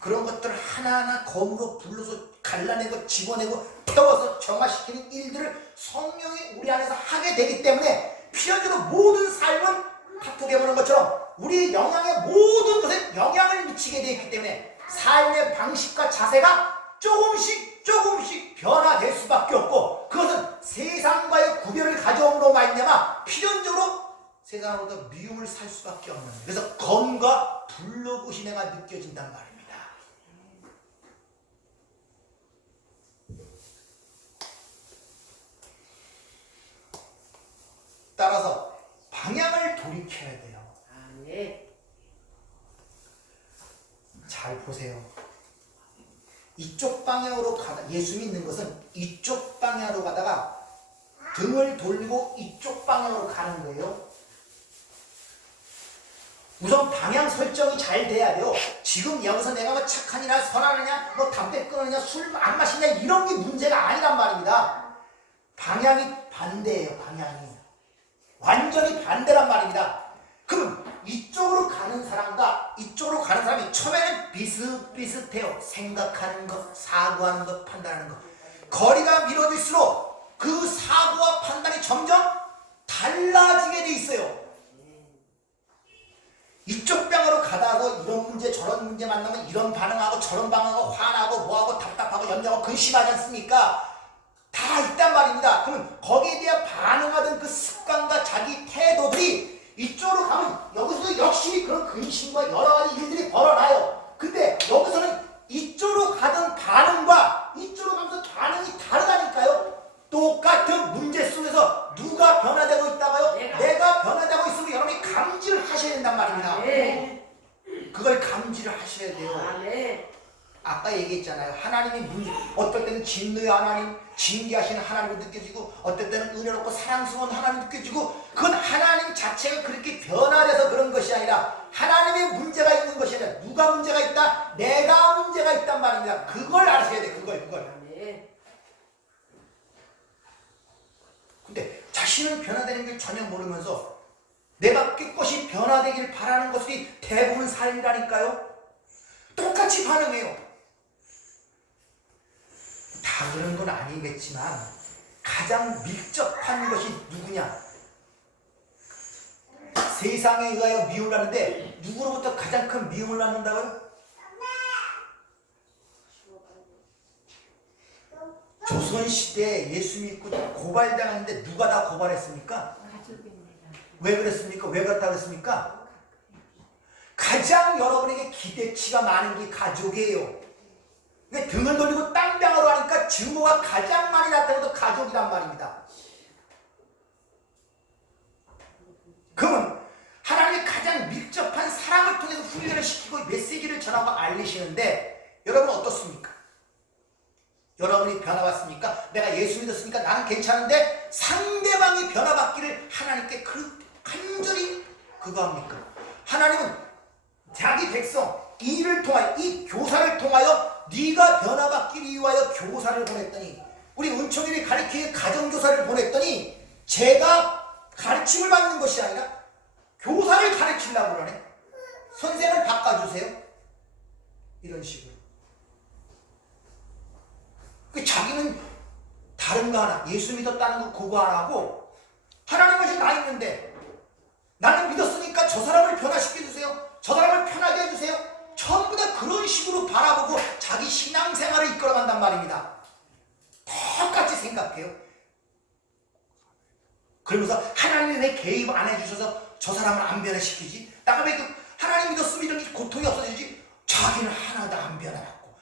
그런 것들을 하나하나 검으로 불러서 갈라내고 집어내고 태워서 정화시키는 일들을 성령이 우리 안에서 하게 되기 때문에 필연적으로 모든 삶은 탁두개 보는 것처럼 우리 영향의 모든 것에 영향을 미치게 되어 있기 때문에 삶의 방식과 자세가 조금씩 변화될 수밖에 없고, 그것은 세상과의 구별을 가져옴으로 말미암아 필연적으로 세상으로부터 미움을 살 수밖에 없는, 그래서 검과 불로 구시내가 느껴진단 말입니다. 따라서 방향을 돌이켜야 돼요. 아, 네. 잘 보세요. 이쪽 방향으로 가다, 예수 믿는 것은 이쪽 방향으로 가다가 등을 돌리고 이쪽 방향으로 가는 거예요. 우선 방향 설정이 잘 돼야 돼요. 지금 여기서 내가 뭐 착하냐 선하느냐 뭐 담배 끊느냐 술 안 마시냐 이런 게 문제가 아니란 말입니다. 방향이 반대예요. 방향이 완전히 반대란 말입니다. 그럼 이쪽으로 가는 사람과 이쪽으로 가는 사람이 처음에는 비슷비슷해요. 생각하는 것, 사고하는 것, 판단하는 것. 거리가 미뤄질수록 그 사고와 판단이 점점 달라지게 돼 있어요. 이쪽 방으로 가다가 이런 문제 저런 문제 만나면 이런 반응하고 저런 반응하고 화나고 뭐하고 답답하고 염려하고 근심하지 않습니까? 다 있단 말입니다. 그러면 거기에 대한 반응하던 그 습관과 자기 태도들이 이쪽으로 가면 여기서도 역시 그런 근심과 여러 가지 일들이 벌어나요. 근데 여기서는 이쪽으로 가던 반응과 이쪽으로 가면서 반응이 다르다니까요. 똑같은 문제 속에서 누가 변화되고 있다고요? 내가 변화되고 있으면 여러분이 감지를 하셔야 된단 말입니다. 네. 그걸 감지를 하셔야 돼요. 아, 네. 아까 얘기했잖아요. 하나님이 어떨 때는 진노의 하나님, 징계하시는 하나님으로 느껴지고 어떨 때는 은혜롭고 사랑스러운 하나님 느껴지고, 그건 하나님 자체가 그렇게 변화돼서 그런 것이 아니라 하나님의 문제가 있는 것이 아니라 누가 문제가 있다? 내가 문제가 있단 말입니다. 그걸 아셔야 돼. 그걸. 아, 네. 근데 자신은 변화되는 걸 전혀 모르면서 내가 깨끗이 변화되길 바라는 것이 대부분 삶이라니까요. 똑같이 반응해요. 다 그런 건 아니겠지만 가장 밀접한 것이 누구냐? 세상에 의하여 미움을 받는데 누구로부터 가장 큰 미움을 받는다고요? 조선시대에 예수 믿고 고발당했는데 누가 다 고발했습니까? 가족입니다. 왜 그랬습니까? 왜 그렇다 그랬습니까? 가장 여러분에게 기대치가 많은 게 가족이에요. 그러니까 등을 돌리고 딴방으로 하니까 증오가 가장 많이 나타나는 것도 가족이란 말입니다. 그러면 하나님의 가장 밀접한 사랑을 통해서 훈련을 시키고 메시지를 전하고 알리시는데 여러분 어떻습니까? 여러분이 변화받습니까? 내가 예수 믿었으니까 나는 괜찮은데 상대방이 변화받기를 하나님께 간절히 그거 합니까? 하나님은 자기 백성 이를 통하여 이 교사를 통하여 네가 변화받기를 위하여 교사를 보냈더니, 우리 은총이를 가르치기 가정교사를 보냈더니 제가 가르침을 받는 것이 아니라 교사를 가르치려고 그러네. 선생을 바꿔주세요. 이런 식으로. 자기는 다른 거 하나, 예수 믿었다는 거 그거 안 하고 하나님 것이 나 있는데 나는 믿었으니까 저 사람을 변화시켜주세요. 저 사람을 편하게 해주세요. 전부 다 그런 식으로 바라보고 자기 신앙생활을 이끌어간단 말입니다. 똑같이 생각해요. 그러면서 하나님이 왜 개입 안 해주셔서 저 사람을 안 변화시키지? 나가 왜 하나님 믿었으면 이런 고통이 없어지지? 자기는 하나도 안 변화받고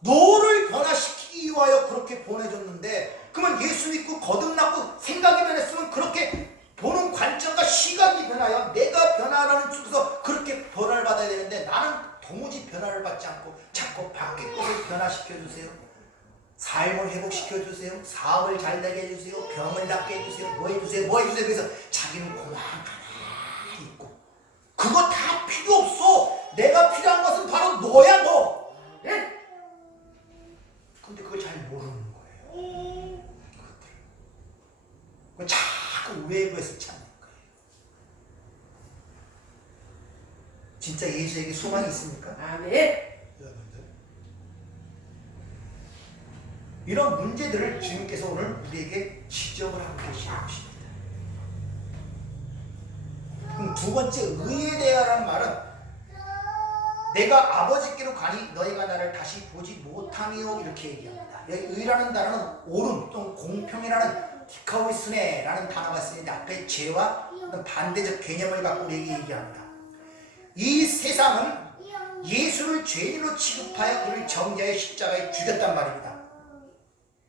너를 변화시키기 위하여 그렇게 보내줬는데, 그러면 예수 믿고 거듭났고 생각이 변했으면 그렇게 보는 관점과 시각이 변하여 내가 변화라는 쪽에서 그렇게 변화를 받아야 되는데 나는 도무지 변화를 받지 않고 자꾸 밖의 것을 변화시켜주세요. 삶을 회복시켜 주세요. 사업을 잘 되게 해주세요. 병을 낫게 해주세요. 뭐 해주세요. 뭐 해주세요. 그래서 자기는 고만 가만히 있고 그거 다 필요 없어. 내가 필요한 것은 바로 너야 너. 근데 그걸 잘 모르는 거예요. 그것들. 자꾸 외부에서 찾는 거예요. 진짜 예수에게 소망이 있습니까? 아멘. 이런 문제들을 주님께서 오늘 우리에게 지적을 하고 계시는 것입니다. 그럼 두 번째 의에 대하라는 말은 내가 아버지께로 가니 너희가 나를 다시 보지 못하미요 이렇게 얘기합니다. 여기 의라는 단어는 옳음 또는 공평이라는 디카오이스네라는 단어가 쓰이는데 앞에 죄와 반대적 개념을 갖고 우리에게 얘기합니다. 이 세상은 예수를 죄인으로 취급하여 그를 정죄하여 십자가에 죽였단 말입니다.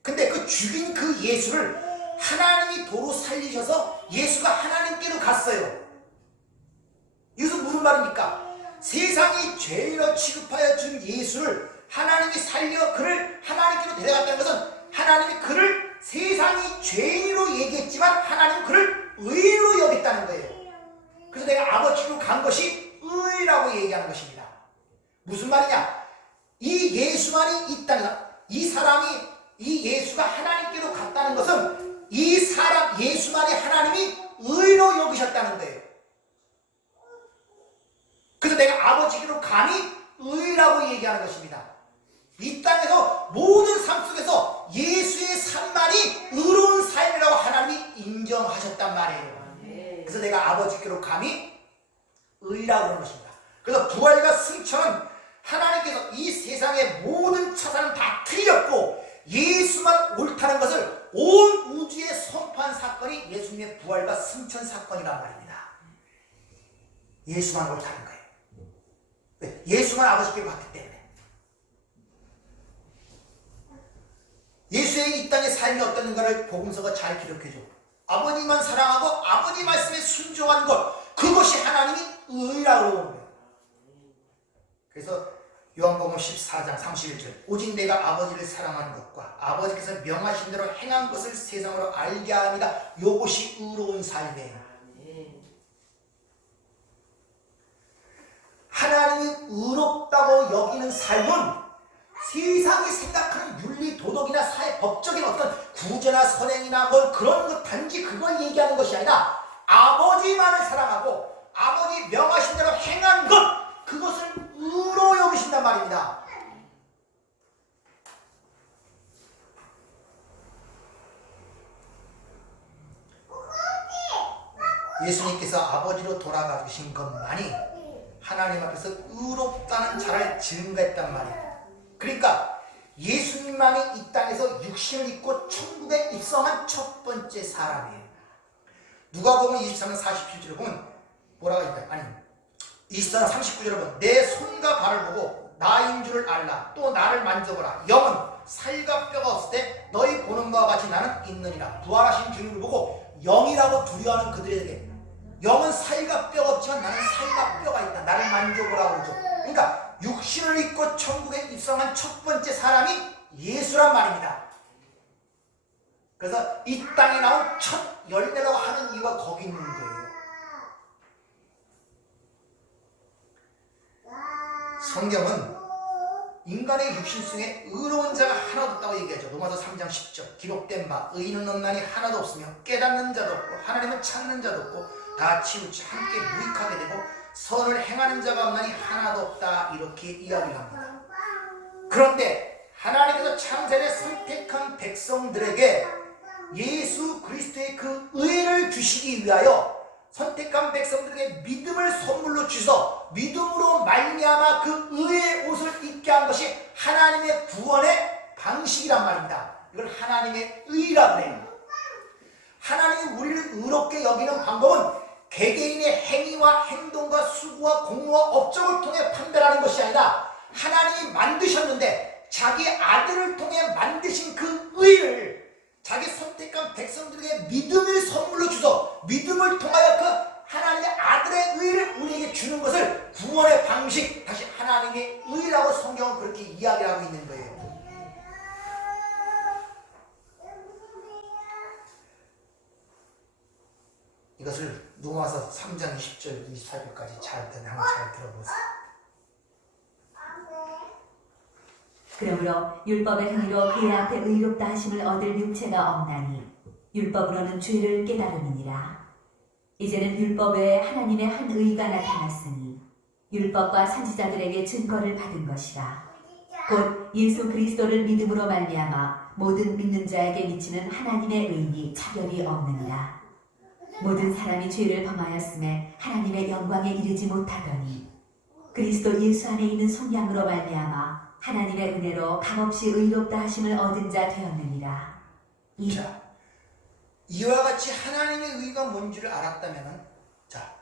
근데 그 죽인 그 예수를 하나님이 도로 살리셔서 예수가 하나님께로 갔어요. 이것은 무슨 말입니까? 세상이 죄인으로 취급하여 준 예수를 하나님이 살려 그를 하나님께로 데려갔다는 것은 하나님이 그를 세상이 죄인으로 얘기했지만 하나님은 그를 의로 여겼다는 거예요. 그래서 내가 아버지로 간 것이 의라고 얘기하는 것입니다. 무슨 말이냐? 이 예수만이 이 땅에 이 사람이 이 예수가 하나님께로 갔다는 것은 이 사람 예수만이 하나님이 의로 여기셨다는 거예요. 그래서 내가 아버지께로 가니 의라고 얘기하는 것입니다. 이 땅에서 모든 삶 속에서 예수의 삶만이 의로운 삶이라고 하나님이 인정하셨단 말이에요. 그래서 내가 아버지께로 가니 의라고 하는 것입니다. 그래서 부활과 승천은 하나님께서 이 세상의 모든 처사는 다 틀렸고 예수만 옳다는 것을 온 우주에 선포한 사건이 예수님의 부활과 승천 사건이란 말입니다. 예수만 옳다는 거예요. 왜? 예수만 아버지께로 갔기 때문에. 예수의 이 땅의 삶이 어땠는가를 복음서가 잘 기록해줘. 아버님만 사랑하고 아버지 말씀에 순종한 것, 그것이 하나님이 의라고 하는 거예요. 그래서 요한복음 14장 31절 오직 내가 아버지를 사랑하는 것과 아버지께서 명하신 대로 행한 것을 세상으로 알게 합니다. 이것이 의로운 삶이에요. 하나님이 의롭다고 여기는 삶은 세상이 생각하는 윤리, 도덕이나 사회, 법적인 어떤 구제나 선행이나 뭐 그런 것 단지 그걸 얘기하는 것이 아니라 아버지만을 사랑하고 아버지 명하신 대로 행한 것, 그것을 의로 여기신단 말입니다. 예수님께서 아버지로 돌아가신 것만이 하나님 앞에서 의롭다는 자를 증거했단 말이에요. 그러니까 예수님만이 이 땅에서 육신을 입고 천국에 입성한 첫 번째 사람이에요. 누가복음 23장 47절을 보면 뭐라고 할까요? 아니 24장 39절을 보면 내 손과 발을 보고 나인 줄을 알라. 또 나를 만져보라. 영은 살과 뼈가 없을 때 너희 보는 바와 같이 나는 있느니라. 부활하신 주님을 보고 영이라고 두려워하는 그들에게 영은 살과 뼈가 없지만 나는 살과 뼈가 있다. 나를 만져보라고 그러죠. 그러니까 육신을 입고 천국에 입성한 첫 번째 사람이 예수란 말입니다. 그래서 이 땅에 나온 첫 열매라고 하는 이유가 거기 있는 거예요. 성경은 인간의 육신 중에 의로운 자가 하나도 없다고 얘기하죠. 로마서 3장 10절 기록된 바 의인은 없나니 하나도 없으며 깨닫는 자도 없고 하나님을 찾는 자도 없고 다 치우쳐 함께 무익하게 되고 선을 행하는 자가 없나니 하나도 없다. 이렇게 이야기를 합니다. 그런데 하나님께서 창세를 선택한 백성들에게 예수 그리스도의 그 의를 주시기 위하여 선택한 백성들에게 믿음을 선물로 주셔서 믿음으로 말미암아 그 의의 옷을 입게 한 것이 하나님의 구원의 방식이란 말입니다. 이걸 하나님의 의라고 해요. 하나님이 우리를 의롭게 여기는 방법은 개개인의 행위와 행동과 수고와 공로와 업적을 통해 판별하는 것이 아니라 하나님이 만드셨는데 자기 아들을 통해 만드신 그 의를 자기 선택한 백성들에게 믿음을 선물로 주서 믿음을 통하여 그 하나님의 아들의 의를 우리에게 주는 것을 구원의 방식, 다시 하나님의 의라고 성경은 그렇게 이야기하고 있는 거예요. 이것을 로마서 3장 20절 24절까지 한번 잘 들어보세요. 그러므로 율법의 행위로 그의 앞에 의롭다 하심을 얻을 육체가 없나니 율법으로는 죄를 깨달음이니라. 이제는 율법 외에 하나님의 한 의가 나타났으니 율법과 선지자들에게 증거를 받은 것이라. 곧 예수 그리스도를 믿음으로 말미암아 모든 믿는 자에게 미치는 하나님의 의니 차별이 없느니라. 모든 사람이 죄를 범하였음에 하나님의 영광에 이르지 못하더니 그리스도 예수 안에 있는 속량으로 말미암아 하나님의 은혜로 값없이 의롭다 하심을 얻은 자 되었느니라. 자, 이와 같이 하나님의 의가 뭔지를 알았다면, 자,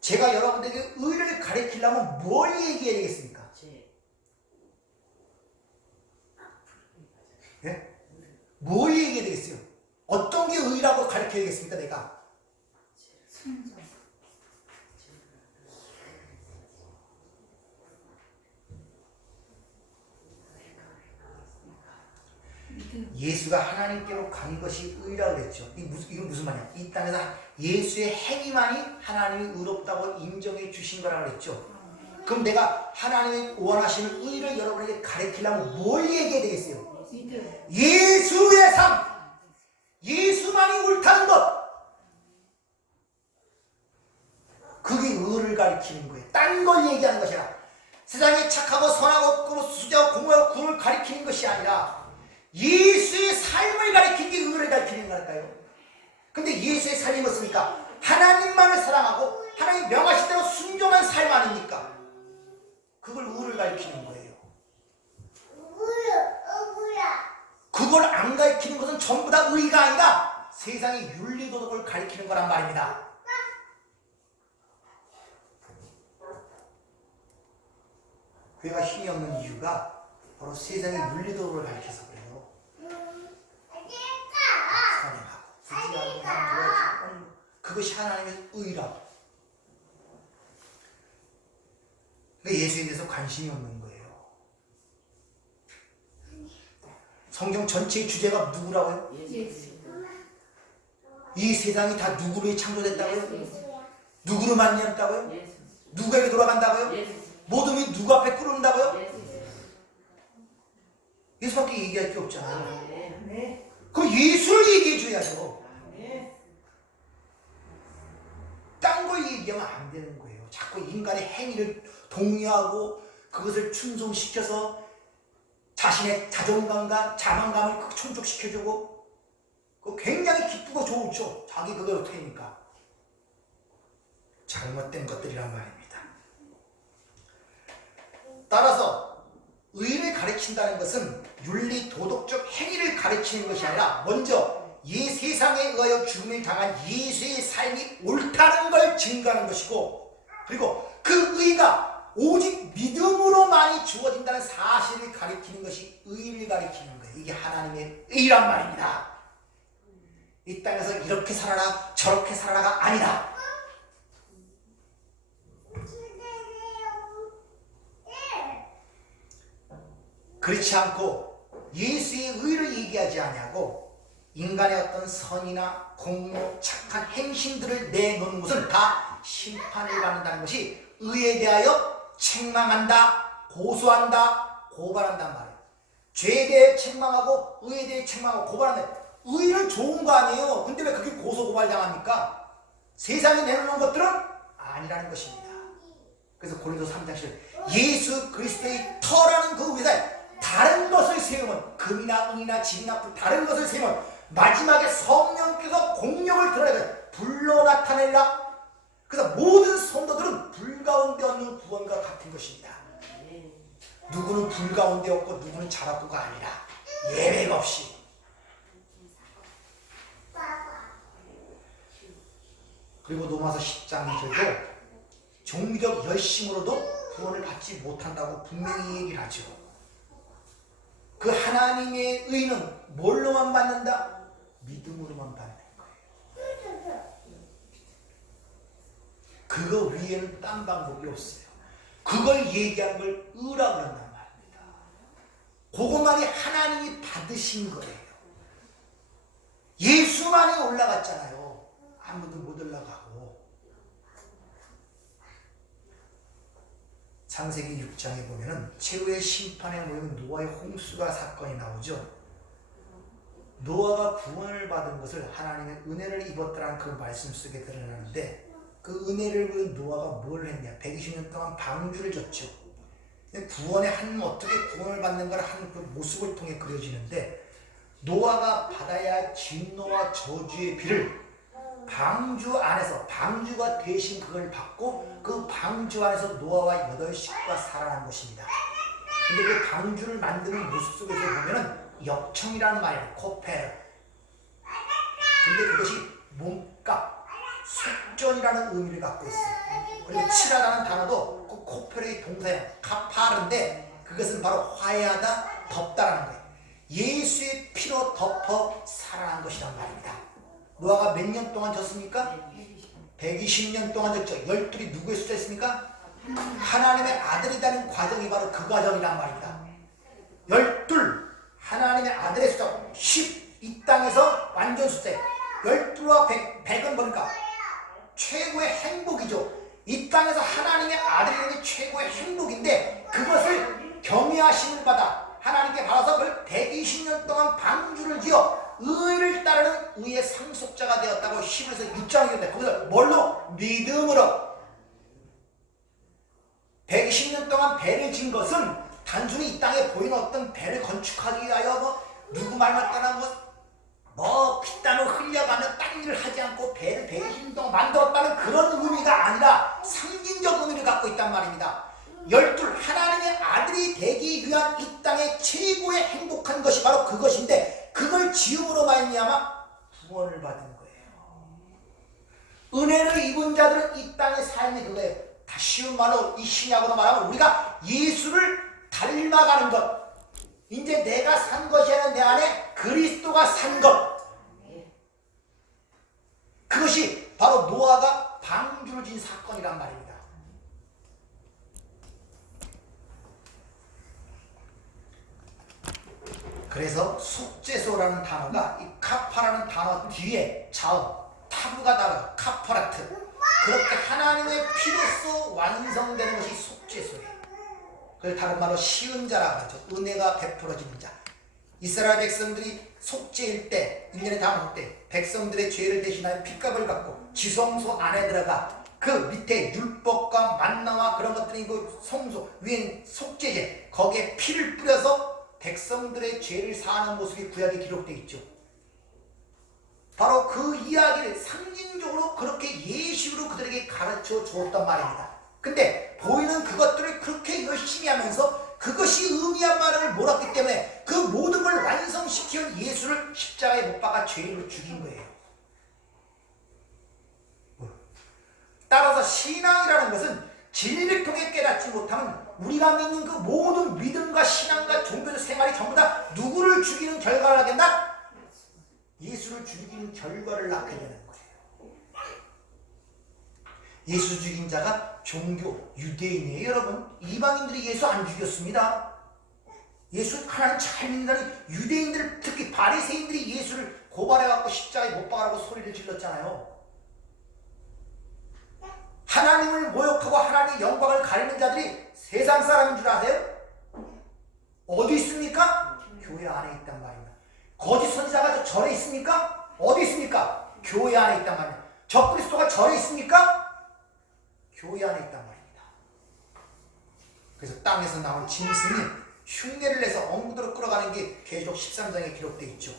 제가 여러분들에게 의를 가르치려면 뭘 얘기해야 되겠습니까? 죄. 예? 뭘 얘기해야 되겠어요? 어떤 게 의라고 가르쳐야 되겠습니까, 내가? 순종. 예수가 하나님께로 간 것이 의라고 그랬죠. 이건 무슨 말이야? 이 땅에서 예수의 행위만이 하나님이 의롭다고 인정해 주신 거라고 그랬죠. 그럼 내가 하나님이 원하시는 의를 여러분에게 가르치려면 뭘 얘기해야 되겠어요? 믿음. 예수의 삶! 예수만이 옳다는 것! 그게 의를 가리키는 거예요. 딴 걸 얘기하는 것이 아니라 세상에 착하고 선하고 수자고 공부하고 구를 가리키는 것이 아니라 예수의 삶을 가리킨 게 의를 가리키는 거랄까요? 근데 예수의 삶이 뭐습니까? 하나님만을 사랑하고 하나님 명하신 대로 순종한 삶 아닙니까? 그걸 의를 가리키는 거예요. 그걸 안 가리키는 것은 전부 다 의가 아니라 세상의 윤리도덕을 가리키는 거란 말입니다. 교회가 힘이 없는 이유가 바로 세상의 윤리도덕을 가리켜서 그래요. 선행하고 부지하고 도와주고 그것이 하나님의 의라고. 그러니까 예수에 대해서 관심이 없는 거예요. 성경 전체의 주제가 누구라고요? 예수. 이 세상이 다 누구로 창조됐다고요? 예수. 누구로 만들었다고요? 예수. 누구에게 돌아간다고요? 예수. 모든 이 누구 앞에 꿇는다고요? 예수. 예수밖에 얘기할 게 없잖아요. 네. 그 예수를 얘기해 줘야죠. 네. 딴 걸 얘기하면 안 되는 거예요. 자꾸 인간의 행위를 독려하고 그것을 충성시켜서 자신의 자존감과 자만감을 충족시켜주고 그거 굉장히 기쁘고 좋죠. 자기 그거로 되니까. 잘못된 것들이란 말입니다. 따라서 의를 가르친다는 것은 윤리 도덕적 행위를 가르치는 것이 아니라 먼저 이 세상에 의하여 죽음을 당한 예수의 삶이 옳다는 걸 증거하는 것이고, 그리고 그 의가 오직 믿음으로만이 주어진다는 사실을 가리키는 것이 의를 가리키는 거예요. 이게 하나님의 의란 말입니다. 이 땅에서 이렇게 살아라 저렇게 살아라가 아니다. 그렇지 않고 예수의 의를 얘기하지 아니하고 인간의 어떤 선이나 공로, 착한 행신들을 내놓는 것은 다 심판을 받는다는 것이 의에 대하여 책망한다, 고소한다, 고발한단 말이에요. 죄에 대해 책망하고 의에 대해 책망하고 고발한다. 의는 좋은 거 아니에요. 근데 왜 그렇게 고소 고발당합니까? 세상에 내놓는 것들은 아니라는 것입니다. 그래서 고린도 3장 10절 예수 그리스도의 터라는 그 위에 다른 것을 세우면 금이나 은이나 진이나 불 다른 것을 세우면 마지막에 성령께서 공력을 드러내면 불로 나타내라. 그래서 모든 성도들은 불 가운데 없는 구원과 같은 것입니다. 누구는 불 가운데 없고 누구는 자락구가 아니라 예외가 없이. 그리고 로마서 10장 2절도 종교적 열심으로도 구원을 받지 못한다고 분명히 얘기를 하죠. 그 하나님의 의는 뭘로만 받는다? 믿음으로만 받는 거예요. 그거 위에는 딴 방법이 없어요. 그걸 얘기하는 걸 의라고 한단 말입니다. 그것만이 하나님이 받으신 거예요. 예수만이 올라갔잖아요. 아무도 못 올라가고. 창세기 6장에 보면은 최후의 심판에 모인 노아의 홍수가 사건이 나오죠. 노아가 구원을 받은 것을 하나님의 은혜를 입었다는 그 말씀 속에 드러나는데 그 은혜를 입은 노아가 뭘 했냐? 120년 동안 방주를 졌죠. 구원의 한 어떻게 구원을 받는가를 한 그 모습을 통해 그려지는데 노아가 받아야 할 진노와 저주의 비를 방주 안에서 방주가 대신 그걸 받고 그 방주 안에서 노아와 8식구가 살아난 것입니다. 근데 그 방주를 만드는 모습 속에서 보면은 역청이라는 말이에요. 코페르. 근데 그것이 몸값, 속전이라는 의미를 갖고 있어요. 그리고 칠하다는 단어도 그 코페르의 동사예요. 카파르인데 그것은 바로 화해하다, 덮다라는 거예요. 예수의 피로 덮어 살아난 것이란 말입니다. 노아가 몇 년 동안 졌습니까? 120년 동안 졌죠. 12이 누구의 숫자였습니까? 하나님의 아들이라는 과정이 바로 그 과정이란 말입니다. 12 하나님의 아들의 숫자 10 이 땅에서 완전 숫자예요. 12와 100은 뭐니까? 최고의 행복이죠. 이 땅에서 하나님의 아들이라는 게 최고의 행복인데 그것을 경외하심을 받아 하나님께 받아서 그걸 120년 동안 방주를 지어 의를 따르는 의의 상속자가 되었다고 히브리서 6장에 있는데 거기서 뭘로? 믿음으로. 120년 동안 배를 진 것은 단순히 이 땅에 보이는 어떤 배를 건축하기 위하여 누구 말만 따라 피땀을 흘려가며 딴 일을 하지 않고 배를 120년 동안 만들었다는 그런 의미가 아니라 상징적 의미를 갖고 있단 말입니다. 12 하나님의 아들이 되기 위한 이 땅의 최고의 행복한 것이 바로 그것인데 그걸 지음으로 말미암아 구원을 받은 거예요. 은혜를 입은 자들은 이 땅의 삶이 그거예요. 다 쉬운 말로 이 신약으로 말하면 우리가 예수를 닮아가는 것. 이제 내가 산 것이 아니라 내 안에 그리스도가 산 것. 그것이 바로 노아가 방주를 진 사건이란 말입니다. 그래서 속죄소라는 단어가 이 카파라는 단어 뒤에 자음, 타부가 달아 카파라트. 그렇게 하나님의 피로써 완성되는 것이 속죄소예요. 그걸 다른 말로 시은 자라고 하죠. 은혜가 베풀어지는 자. 이스라엘 백성들이 속죄일 때, 1년에 다 먹을 때 백성들의 죄를 대신하여 핏값을 갖고 지성소 안에 들어가 그 밑에 율법과 만나와 그런 것들이 그 성소 위엔 속죄제 거기에 피를 뿌려서 백성들의 죄를 사하는 모습이 구약에 기록되어 있죠. 바로 그 이야기를 상징적으로 그렇게 예식으로 그들에게 가르쳐 주었단 말입니다. 근데 보이는 그것들을 그렇게 열심히 하면서 그것이 의미한 말을 몰았기 때문에 그 모든 걸 완성시키는 예수를 십자가에 못 박아 죄인으로 죽인 거예요. 따라서 신앙이라는 것은 진리를 통해 깨닫지 못하면 우리가 믿는 그 모든 믿음과 신앙과 종교적 생활이 전부 다 누구를 죽이는 결과를 하게 된다? 예수를 죽이는 결과를 낳게 되는 거예요. 예수 죽인 자가 종교 유대인이에요. 여러분 이방인들이 예수 안 죽였습니다. 예수 하나님 잘 믿는다니 유대인들 특히 바리새인들이 예수를 고발해갖고 십자가에 못 박으라고 소리를 질렀잖아요. 하나님을 모욕하고 하나님의 영광을 가리는 자들이 세상 사람인 줄 아세요? 어디 있습니까? 교회 안에 있단 말입니다. 거짓 선지자가 절에 있습니까? 어디 있습니까? 교회 안에 있단 말입니다. 적그리스도가 절에 있습니까? 교회 안에 있단 말입니다. 그래서 땅에서 나온 짐승이 흉내를 내서 엉구들을 끌어가는 게 계시록 13장에 기록되어 있죠.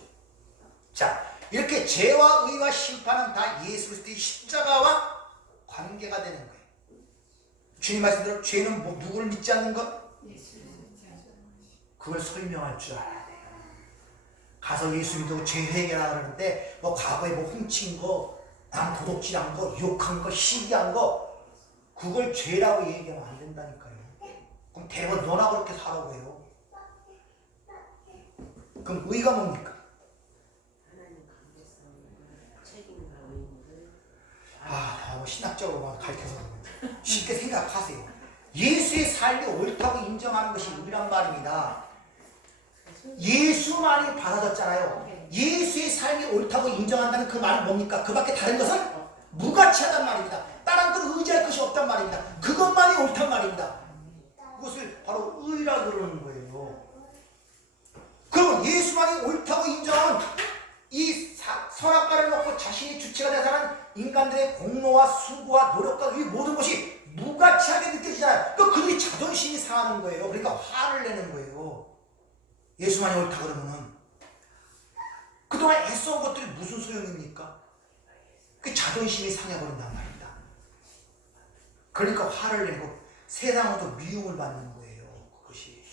자, 이렇게 죄와 의와 심판은 다 예수 그리스도의 십자가와 관계가 되는 거예요. 주님 말씀대로 죄는 누구를 믿지 않는 것? 그걸 설명할 줄 알아야 돼요. 가서 예수 믿고 죄 회개하라 그러는데 과거에 훔친 거, 남 도둑질한 거, 욕한 거, 시기한 거 그걸 죄라고 얘기하면 안 된다니까요. 그럼 대부분 너나 그렇게 살라고 해요. 그럼 의가 뭡니까? 하나님 관계성, 책임과 의무를 신학적으로 가르쳐서 쉽게 생각하세요. 예수의 삶이 옳다고 인정하는 것이 의란 말입니다. 예수만이 받아졌잖아요. 예수의 삶이 옳다고 인정한다는 그 말은 뭡니까? 그 밖에 다른 것은 무가치하단 말입니다. 다른 걸 의지할 것이 없단 말입니다. 그것만이 옳단 말입니다. 죽이려고 그러는 거예요. 그러면 예수만이 옳다고 인정한 이 선악과를 먹고 자신이 주체가 되사는 인간들의 공로와 수고와 노력과 이 모든 것이 무가치하게 느껴지잖아요. 그러니까 그들이 자존심이 상하는 거예요. 그러니까 화를 내는 거예요. 예수만이 옳다 그러면은 그동안 애써온 것들이 무슨 소용입니까? 그 자존심이 상해버린단 말입니다. 그러니까 화를 내고 세상으로도 미움을 받는 거예요. 그것이.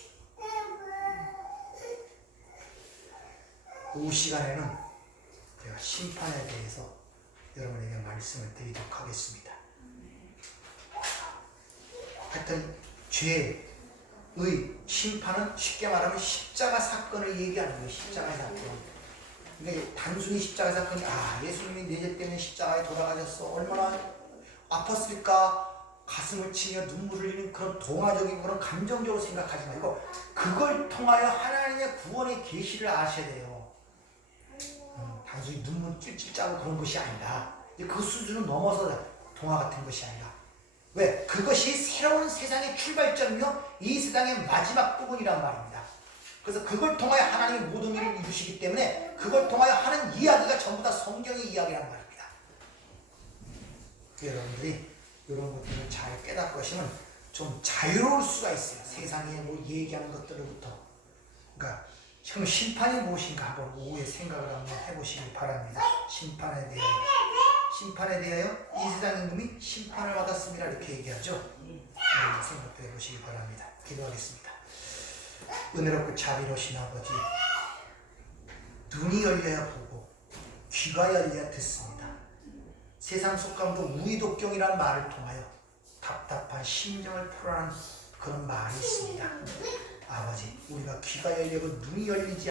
오후 시간에는 제가 심판에 대해서 여러분에게 말씀을 드리도록 하겠습니다. 하여튼 죄의 심판은 쉽게 말하면 십자가 사건을 얘기하는 거예요. 십자가 사건. 그러니까 단순히 십자가 사건이 예수님이 내 죄 때문에 십자가에 돌아가셨어. 얼마나 아팠을까. 가슴을 치며 눈물을 흘리는 그런 동화적인 그런 감정적으로 생각하지 말고 그걸 통하여 하나님의 구원의 계시를 아셔야 돼요. 단순히 눈물 찔찔 짜고 그런 것이 아니라 그 수준을 넘어서 동화 같은 것이 아니라 왜? 그것이 새로운 세상의 출발점이며 이 세상의 마지막 부분이란 말입니다. 그래서 그걸 통하여 하나님의 모든 일을 이루시기 때문에 그걸 통하여 하는 이야기가 전부 다 성경의 이야기란 말입니다. 여러분들이 이런 것들을 잘 깨닫고 하시면 좀 자유로울 수가 있어요. 세상에 뭐 얘기하는 것들로부터. 그러니까 형 심판이 무엇인가 한번 오후에 생각을 한번 해보시기 바랍니다. 심판에 대하여 이 세상 임금이 심판을 받았습니다. 이렇게 얘기하죠. 생각도 해보시기 바랍니다. 기도하겠습니다. 은혜롭고 자비로우신 아버지, 눈이 열려야 보고 귀가 열려야 듣습니다. 세상 속감도 우의독경이라는 말을 통하여 답답한 심정을 풀어내는 그런 말이 있습니다. 아버지, 우리가 귀가 열리고 눈이 열리지